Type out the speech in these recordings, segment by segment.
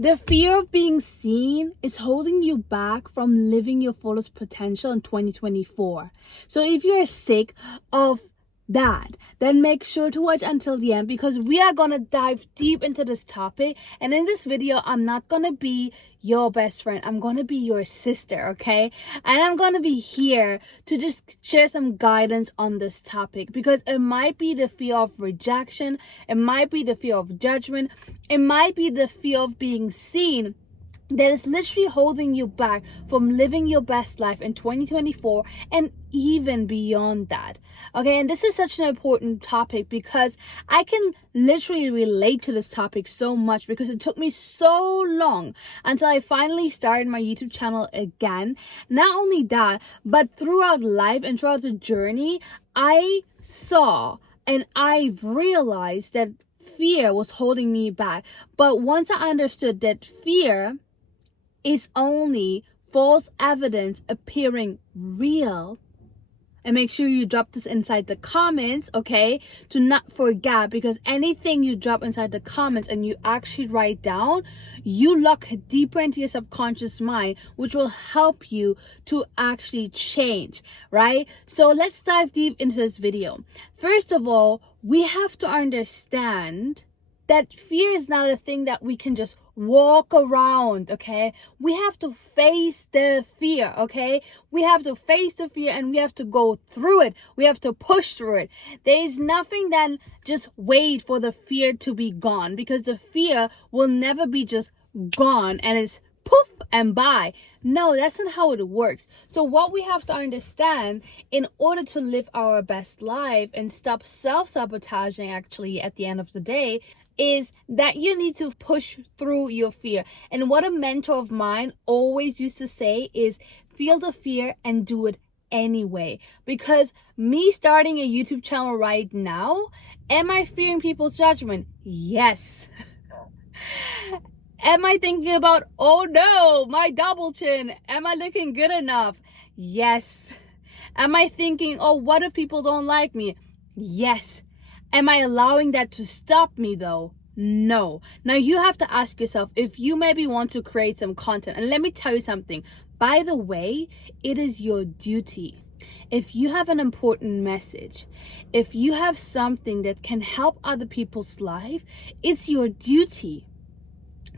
The fear of being seen is holding you back from living your fullest potential in 2024. So if you're sick of that, then make sure to watch until the end, because we are going to dive deep into this topic. And in this video, I'm not going to be your best friend. I'm going to be your sister, okay? And I'm going to be here to just share some guidance on this topic, because it might be the fear of rejection. It might be the fear of judgment. It might be the fear of being seen that is literally holding you back from living your best life in 2024 and even beyond that. Okay, and this is such an important topic because I can literally relate to this topic so much, because it took me so long until I finally started my YouTube channel again. Not only that, but throughout life and throughout the journey, I saw and I realized that fear was holding me back. But once I understood that fear is only false evidence appearing real, and make sure you drop this inside the comments, okay? Do not forget, because anything you drop inside the comments and you actually write down, you look deeper into your subconscious mind, which will help you to actually change, right? So let's dive deep into this video. First of all, we have to understand that fear is not a thing that we can just walk around, okay? We have to face the fear, okay? We have to face the fear and we have to go through it. We have to push through it. There is nothing that just wait for the fear to be gone, because the fear will never be just gone and it's poof and bye. No, that's not how it works. So what we have to understand in order to live our best life and stop self-sabotaging actually at the end of the day is that you need to push through your fear. And what a mentor of mine always used to say is feel the fear and do it anyway. Because me starting a YouTube channel right now, am I fearing people's judgment? Yes. Am I thinking about, oh no, my double chin? Am I looking good enough? Yes. Am I thinking, oh, what if people don't like me? Yes. Am I allowing that to stop me though? No. Now you have to ask yourself if you maybe want to create some content. And let me tell you something. By the way, it is your duty. If you have an important message, if you have something that can help other people's life, it's your duty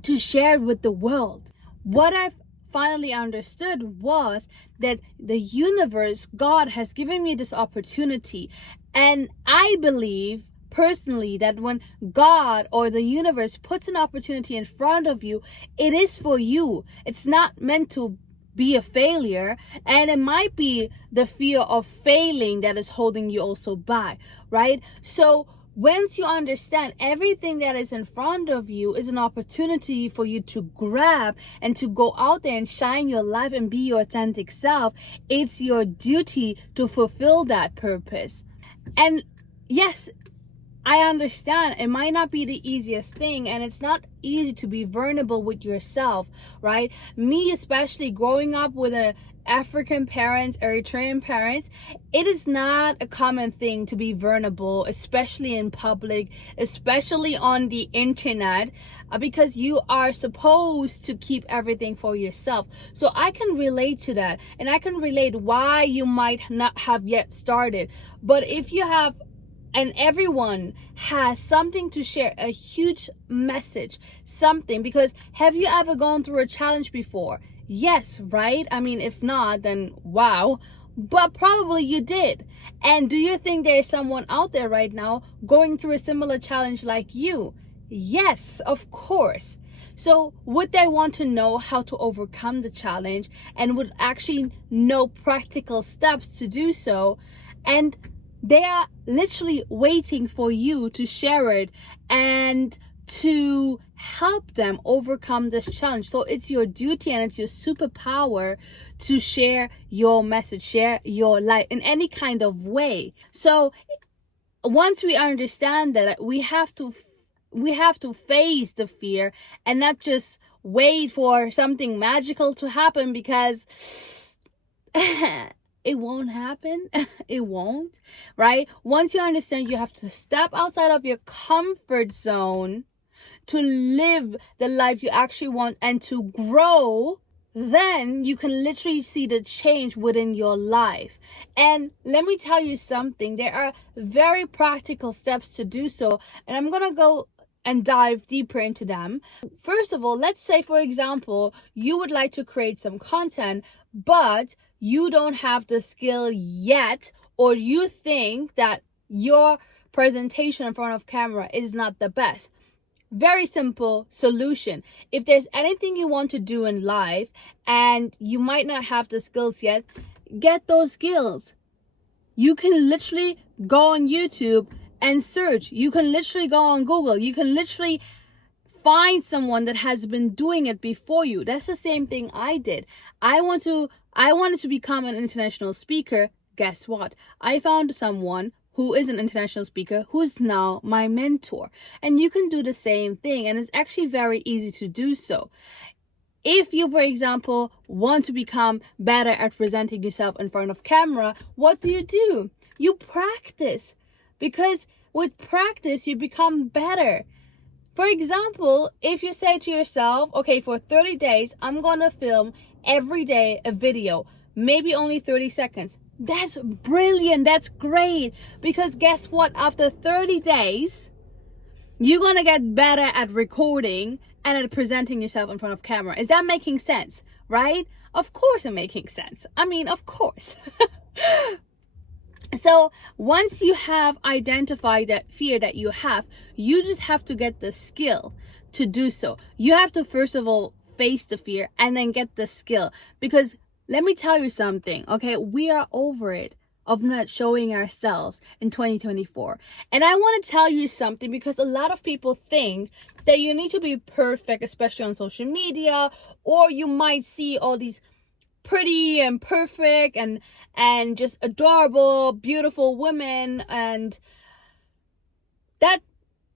to share it with the world. What I've finally understood was that the universe, God, has given me this opportunity. And I believe personally that when God or the universe puts an opportunity in front of you, it is for you. It's not meant to be a failure, and it might be the fear of failing that is holding you also back, right? So once you understand everything that is in front of you is an opportunity for you to grab and to go out there and shine your life and be your authentic self, it's your duty to fulfill that purpose. And yes, I understand it might not be the easiest thing, and it's not easy to be vulnerable with yourself, right? Me, especially growing up with African parents, Eritrean parents, it is not a common thing to be vulnerable, especially in public, especially on the internet, because you are supposed to keep everything for yourself. So I can relate to that, and I can relate why you might not have yet started. But if you have, and everyone has something to share, a huge message, something, because have you ever gone through a challenge before? Yes, right? I mean, if not, then wow, but probably you did. And do you think there's someone out there right now going through a similar challenge like you? Yes, of course. So would they want to know how to overcome the challenge and would actually know practical steps to do so? And they are literally waiting for you to share it and to help them overcome this challenge. So it's your duty and it's your superpower to share your message, share your life in any kind of way. So once we understand that, we have to face the fear and not just wait for something magical to happen, because it won't happen. It won't, right? Once you understand, you have to step outside of your comfort zone to live the life you actually want and to grow, then you can literally see the change within your life. And let me tell you something, there are very practical steps to do so, and I'm gonna go and dive deeper into them. First of all, let's say, for example, you would like to create some content, but you don't have the skill yet, or you think that your presentation in front of camera is not the best. Very simple solution. If there's anything you want to do in life and you might not have the skills yet, get those skills. You can literally go on YouTube and search. You can literally go on Google. You can literally find someone that has been doing it before you. That's the same thing I did. I wanted to become an international speaker. Guess what? I found someone who is an international speaker, who's now my mentor. And you can do the same thing, and it's actually very easy to do so. If you, for example, want to become better at presenting yourself in front of camera, what do? You practice, because with practice, you become better. For example, if you say to yourself, okay, for 30 days, I'm gonna film every day a video, maybe only 30 seconds. That's brilliant. That's great. Because guess what? After 30 days, you're going to get better at recording and at presenting yourself in front of camera. Is that making sense? Right? Of course it's making sense. I mean, of course. So once you have identified that fear that you have, you just have to get the skill to do so. You have to, first of all, face the fear and then get the skill. Because let me tell you something, okay? We are over it of not showing ourselves in 2024. And I want to tell you something, because a lot of people think that you need to be perfect, especially on social media, or you might see all these pretty and perfect and just adorable, beautiful women, and that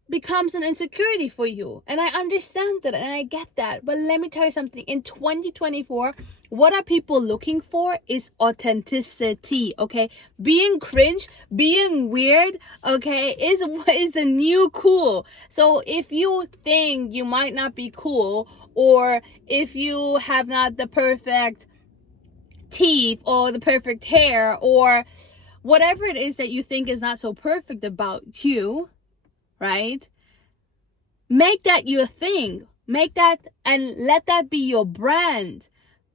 becomes an insecurity for you. And I understand that and I get that. But let me tell you something. In 2024, what are people looking for is authenticity, okay? Being cringe, being weird, okay, is the new cool. So if you think you might not be cool, or if you have not the perfect teeth or the perfect hair, or whatever it is that you think is not so perfect about you, right? Make that your thing. Make that and let that be your brand.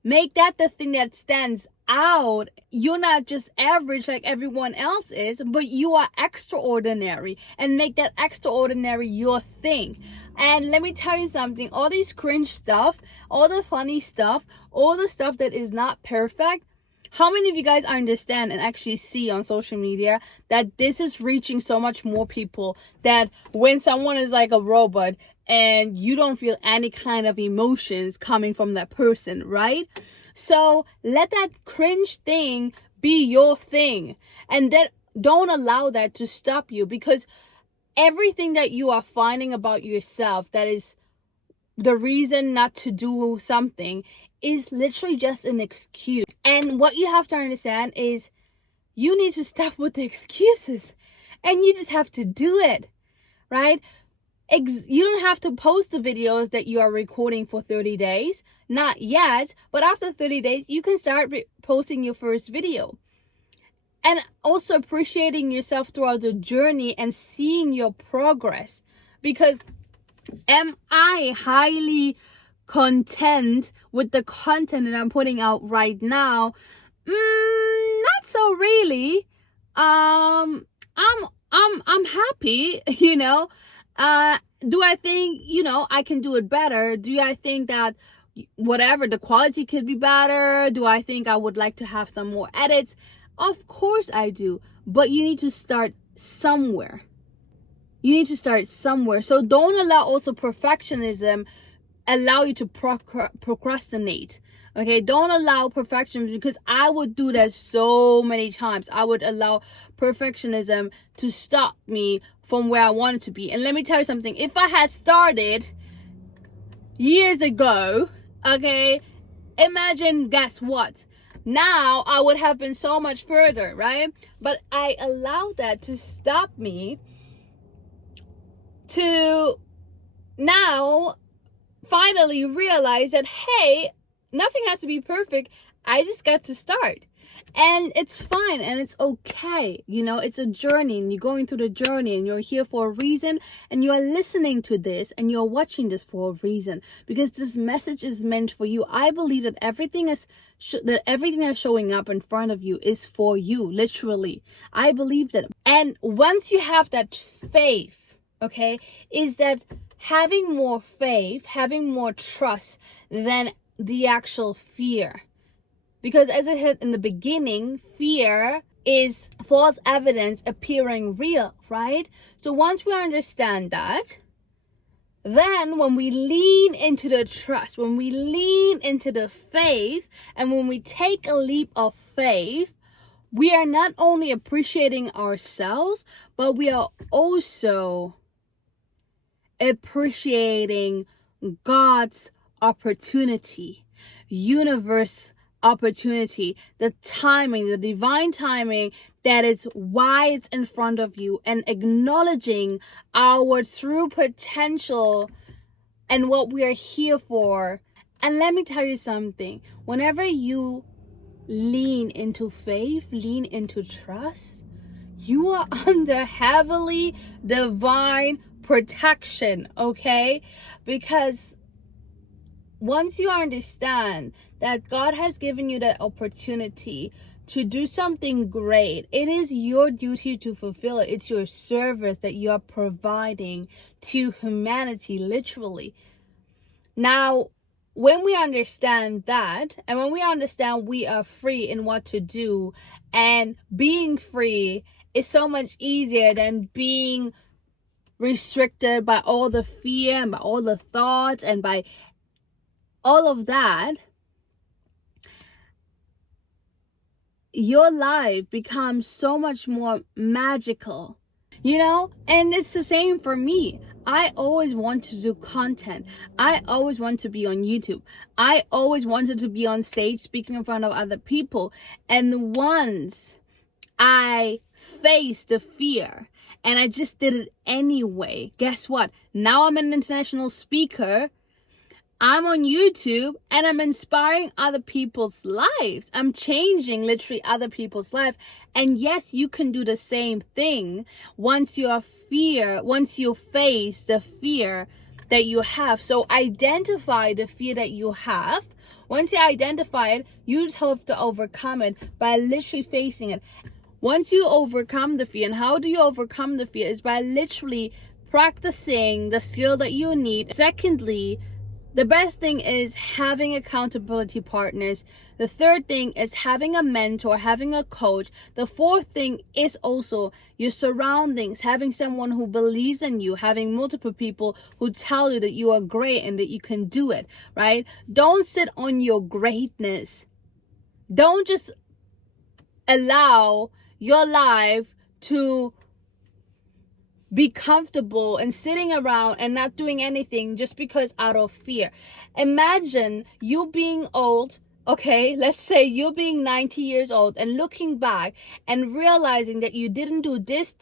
Make that the thing that stands out. You're not just average like everyone else is, but you are extraordinary, and make that extraordinary your thing. And let me tell you something, all these cringe stuff, all the funny stuff, all the stuff that is not perfect, how many of you guys understand and actually see on social media that this is reaching so much more people, that when someone is like a robot and you don't feel any kind of emotions coming from that person, right? So let that cringe thing be your thing, and that don't allow that to stop you, because everything that you are finding about yourself that is the reason not to do something is literally just an excuse. And what you have to understand is you need to stop with the excuses, and you just have to do it, right? You don't have to post the videos that you are recording for 30 days, not yet, but after 30 days, you can start posting your first video. And also appreciating yourself throughout the journey and seeing your progress. Because am I highly content with the content that I'm putting out right now? Not so really. I'm happy, you know. Do I think, I can do it better? Do I think that whatever, the quality could be better? Do I think I would like to have some more edits? Of course I do. But you need to start somewhere. So don't allow also perfectionism allow you to procrastinate. Okay, don't allow perfectionism, because I would do that so many times. I would allow perfectionism to stop me from where I wanted to be. And let me tell you something, if I had started years ago, okay, imagine, guess what? Now I would have been so much further, right? But I allowed that to stop me to now finally realize that, hey, nothing has to be perfect. I just got to start. And it's fine and it's okay. You know, it's a journey and you're going through the journey and you're here for a reason, and you're listening to this and you're watching this for a reason, because this message is meant for you. I believe that everything that's showing up in front of you is for you, literally. I believe that. And once you have that faith, okay, is that having more faith, having more trust than the actual fear. Because as I said in the beginning, fear is false evidence appearing real, right? So once we understand that, then when we lean into the trust, when we lean into the faith, and when we take a leap of faith, we are not only appreciating ourselves, but we are also appreciating God's opportunity, universe opportunity, the timing, the divine timing, that it's why it's in front of you, and acknowledging our true potential and what we are here for. And let me tell you something, whenever you lean into faith, lean into trust, you are under heavily divine protection, okay? Because once you understand that God has given you that opportunity to do something great, it is your duty to fulfill it. It's your service that you are providing to humanity, literally. Now, when we understand that, and when we understand we are free in what to do, and being free is so much easier than being restricted by all the fear and by all the thoughts and by all of that, your life becomes so much more magical, you know? And it's the same for me. I always want to do content. I always want to be on YouTube. I always wanted to be on stage speaking in front of other people. And once I faced the fear and I just did it anyway, guess what? Now I'm an international speaker. I'm on YouTube and I'm inspiring other people's lives. I'm changing literally other people's life. And yes, you can do the same thing once you face the fear that you have. So identify the fear that you have. Once you identify it, you just have to overcome it by literally facing it. Once you overcome the fear, and how do you overcome the fear? Is by literally practicing the skill that you need. Secondly, the best thing is having accountability partners. The third thing is having a mentor, having a coach. The fourth thing is also your surroundings, having someone who believes in you, having multiple people who tell you that you are great and that you can do it, right? Don't sit on your greatness. Don't just allow your life to be comfortable and sitting around and not doing anything just because out of fear. Imagine you being old, okay? Let's say you being 90 years old and looking back and realizing that you didn't do this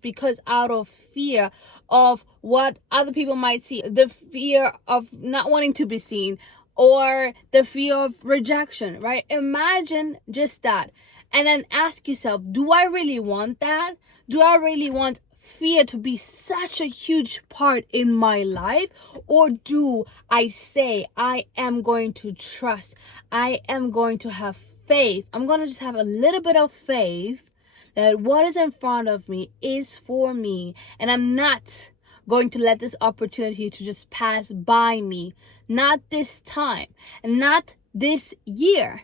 because out of fear of what other people might see, the fear of not wanting to be seen, or the fear of rejection, right? Imagine just that. And then ask yourself, do I really want that? Do I really want fear to be such a huge part in my life? Or do I say, I am going to trust, I am going to have faith, I'm going to just have a little bit of faith that what is in front of me is for me, and I'm not going to let this opportunity to just pass by me, not this time, and not this year.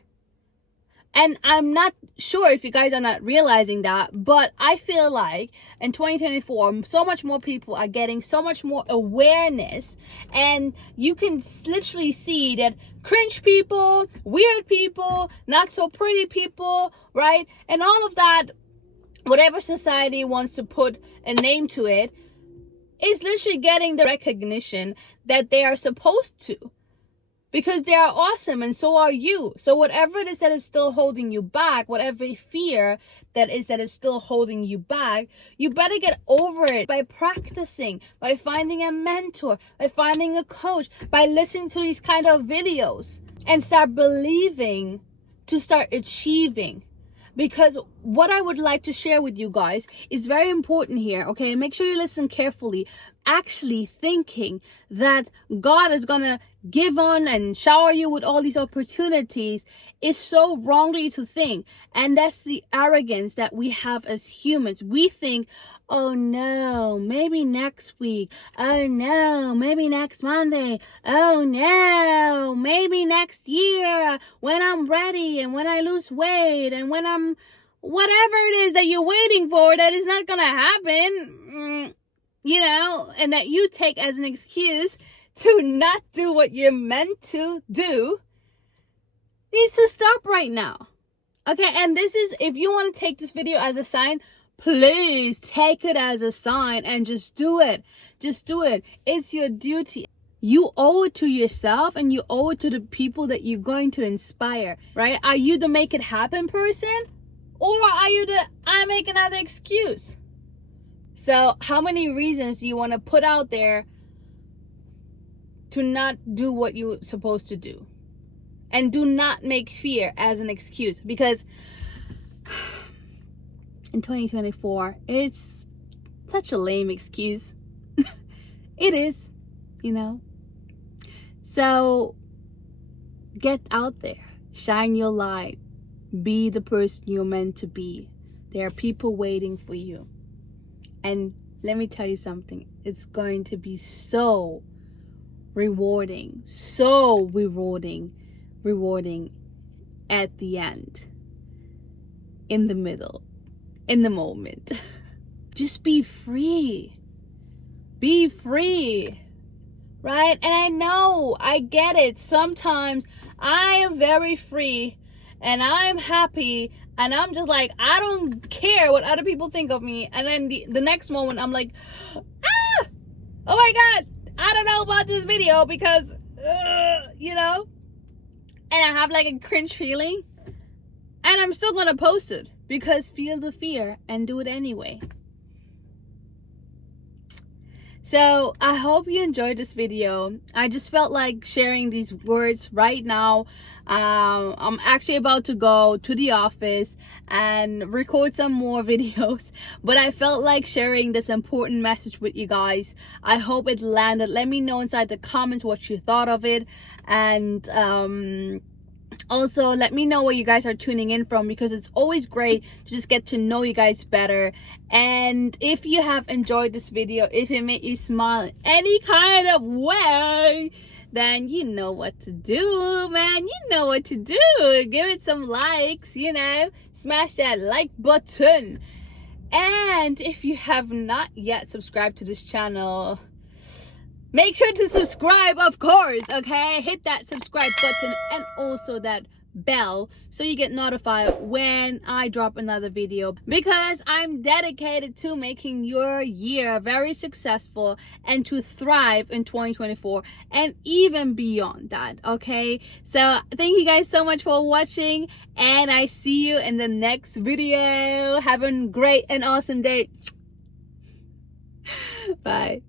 And I'm not sure if you guys are not realizing that, but I feel like in 2024, so much more people are getting so much more awareness, and you can literally see that cringe people, weird people, not so pretty people, right? And all of that, whatever society wants to put a name to it, is literally getting the recognition that they are supposed to. because they are awesome and so are you. So whatever it is that is still holding you back, whatever fear that is still holding you back, you better get over it by practicing, by finding a mentor, by finding a coach, by listening to these kind of videos, and start believing to start achieving. Because what I would like to share with you guys is very important here, okay? Make sure you listen carefully. Actually thinking that God is gonna give on and shower you with all these opportunities is so wrongly to think. And that's the arrogance that we have as humans. We think, oh no, maybe next week. Oh no, maybe next Monday. Oh no, maybe next year when I'm ready and when I lose weight and when I'm whatever it is that you're waiting for that is not gonna happen, and that you take as an excuse to not do what you're meant to do, needs to stop right now. Okay, and this is, if you want to take this video as a sign, please take it as a sign and just do it. Just do it. It's your duty. You owe it to yourself and you owe it to the people that you're going to inspire, right? Are you the make it happen person? Or are you the I make another excuse? So how many reasons do you want to put out there to not do what you're supposed to do? And do not make fear as an excuse, because in 2024, it's such a lame excuse. It is, So get out there, shine your light, be the person you're meant to be. There are people waiting for you. And let me tell you something, it's going to be so rewarding at the end, in the middle, in the moment. Just be free, right? And I know, I get it. Sometimes I am very free and I'm happy and I'm just like, I don't care what other people think of me. And then the next moment I'm like, oh my God, I don't know about this video because, and I have like a cringe feeling, and I'm still gonna post it because feel the fear and do it anyway. So I hope you enjoyed this video. I just felt like sharing these words right now. I'm actually about to go to the office and record some more videos, but I felt like sharing this important message with you guys. I hope it landed. Let me know inside the comments what you thought of it, and also let me know where you guys are tuning in from, because it's always great to just get to know you guys better. And if you have enjoyed this video, if it made you smile in any kind of way, then you know what to do, man. You know what to do. Give it some likes, smash that like button. And if you have not yet subscribed to this channel, make sure to subscribe, of course, okay? Hit that subscribe button and also that bell so you get notified when I drop another video, because I'm dedicated to making your year very successful and to thrive in 2024 and even beyond that, okay? So thank you guys so much for watching, and I see you in the next video. Have a great and awesome day. Bye.